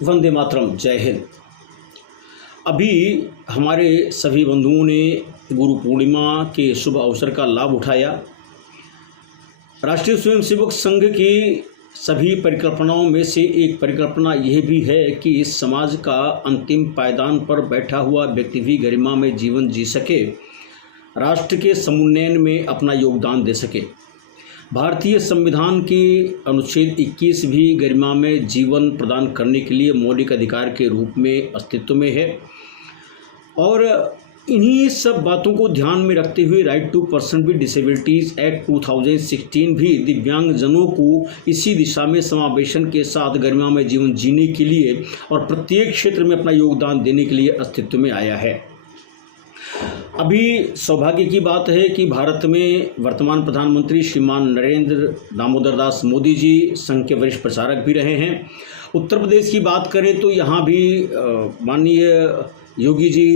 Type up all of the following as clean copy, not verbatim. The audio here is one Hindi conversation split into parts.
वंदे मातरम। जय हिंद। अभी हमारे सभी बंधुओं ने गुरु पूर्णिमा के शुभ अवसर का लाभ उठाया। राष्ट्रीय स्वयंसेवक संघ की सभी परिकल्पनाओं में से एक परिकल्पना यह भी है कि इस समाज का अंतिम पायदान पर बैठा हुआ व्यक्ति भी गरिमा में जीवन जी सके, राष्ट्र के समुन्नयन में अपना योगदान दे सके। भारतीय संविधान के अनुच्छेद 21 भी गरिमा में जीवन प्रदान करने के लिए मौलिक अधिकार के रूप में अस्तित्व में है और इन्हीं सब बातों को ध्यान में रखते हुए right to person with disabilities act 2016 भी दिव्यांगजनों को इसी दिशा में समावेशन के साथ गरिमा में जीवन जीने के लिए और प्रत्येक क्षेत्र में अपना योगदान देने के लिए अस्तित्व में आया है। अभी सौभाग्य की बात है कि भारत में वर्तमान प्रधानमंत्री श्रीमान नरेंद्र दामोदर दास मोदी जी संघ के वरिष्ठ प्रचारक भी रहे हैं। उत्तर प्रदेश की बात करें तो यहाँ भी माननीय योगी जी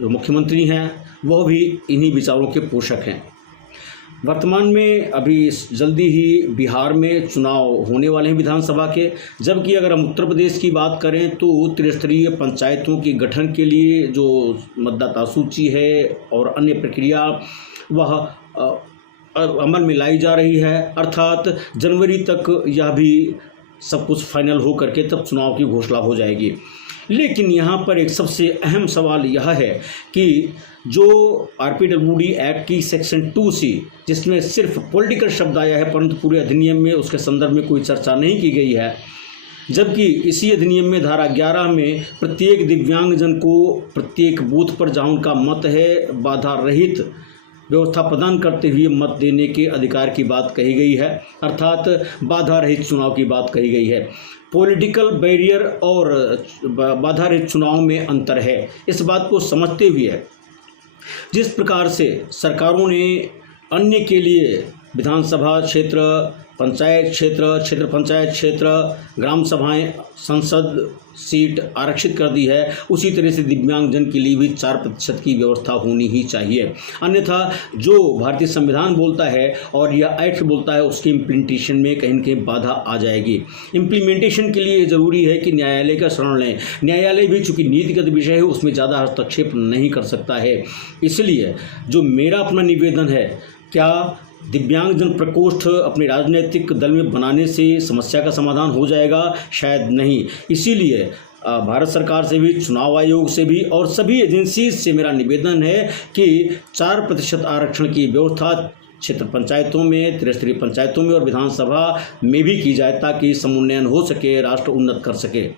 जो मुख्यमंत्री हैं वह भी इन्हीं विचारों के पोषक हैं। वर्तमान में अभी जल्दी ही बिहार में चुनाव होने वाले हैं विधानसभा के, जबकि अगर हम उत्तर प्रदेश की बात करें तो त्रिस्तरीय पंचायतों के गठन के लिए जो मतदाता सूची है और अन्य प्रक्रिया वह अमल में लाई जा रही है, अर्थात जनवरी तक यह भी सब कुछ फाइनल हो करके तब चुनाव की घोषणा हो जाएगी। लेकिन यहाँ पर एक सबसे अहम सवाल यह है कि जो RPWD एक्ट की सेक्शन 2C जिसमें सिर्फ पॉलिटिकल शब्द आया है परंतु पूरे अधिनियम में उसके संदर्भ में कोई चर्चा नहीं की गई है, जबकि इसी अधिनियम में धारा 11 में प्रत्येक दिव्यांगजन को प्रत्येक बूथ पर जहाँ उनका मत है बाधा रहित व्यवस्था प्रदान करते हुए मत देने के अधिकार की बात कही गई है, अर्थात बाधा रहित चुनाव की बात कही गई है। पॉलिटिकल बैरियर और बाधा रहित चुनाव में अंतर है। इस बात को समझते हुए जिस प्रकार से सरकारों ने अन्य के लिए विधानसभा क्षेत्र, पंचायत क्षेत्र, क्षेत्र पंचायत क्षेत्र, ग्राम सभाएं, संसद सीट आरक्षित कर दी है, उसी तरह से दिव्यांगजन के लिए भी 4% की व्यवस्था होनी ही चाहिए। अन्यथा जो भारतीय संविधान बोलता है और यह एक्ट बोलता है उसके इम्प्लीमेंटेशन में कहीं न कहीं बाधा आ जाएगी। इम्प्लीमेंटेशन के लिए ज़रूरी है कि न्यायालय का शरण लें। न्यायालय भी चूँकि नीतिगत विषय है उसमें ज़्यादा हस्तक्षेप नहीं कर सकता है। इसलिए जो मेरा अपना निवेदन है, क्या दिव्यांगजन प्रकोष्ठ अपने राजनीतिक दल में बनाने से समस्या का समाधान हो जाएगा? शायद नहीं। इसीलिए भारत सरकार से भी, चुनाव आयोग से भी और सभी एजेंसी से मेरा निवेदन है कि 4% आरक्षण की व्यवस्था क्षेत्र पंचायतों में, त्रिस्तरीय पंचायतों में और विधानसभा में भी की जाए ताकि समुन्नयन हो सके, राष्ट्र उन्नत कर सके।